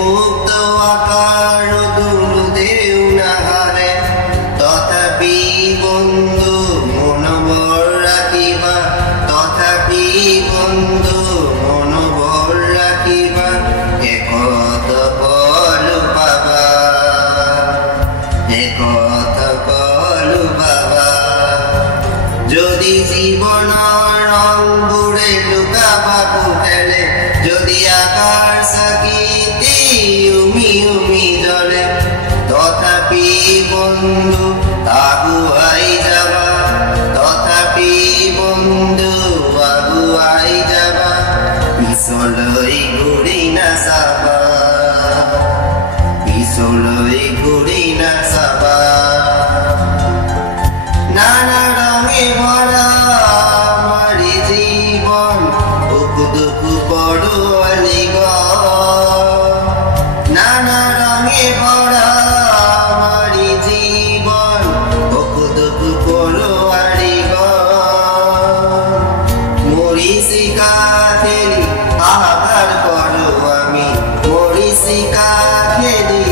মুক্ত আকার দুলু দেউ না হারে তথাপি বন্ধু মনোবল রাখিবা তথাপি বন্ধু মনোবল রাখিবা একত কলু বাবা একত কলু বাবা যদি জীবনৰ ৰং বুড়ে লুকাবা কোটেলে যদি আকার সাকিতি উমি উমি জলে তথাপি বন্ধু আগুয়াই যাবা তথাপি বন্ধু আগুয়াই যাবা পিছলৈ ঘূৰি নাচাবা পিছলৈ ঘূৰি নাচাবা নানা রঙে ভরা আমারি জীবন উকু দুকু পড়ুয়ালি নানা রঙে ভরা আমারি জীবন উকু দুকু পড়ুয়ালি মরিচিকা খেলি হাহাকার করো আমি মরিচিকা খেলি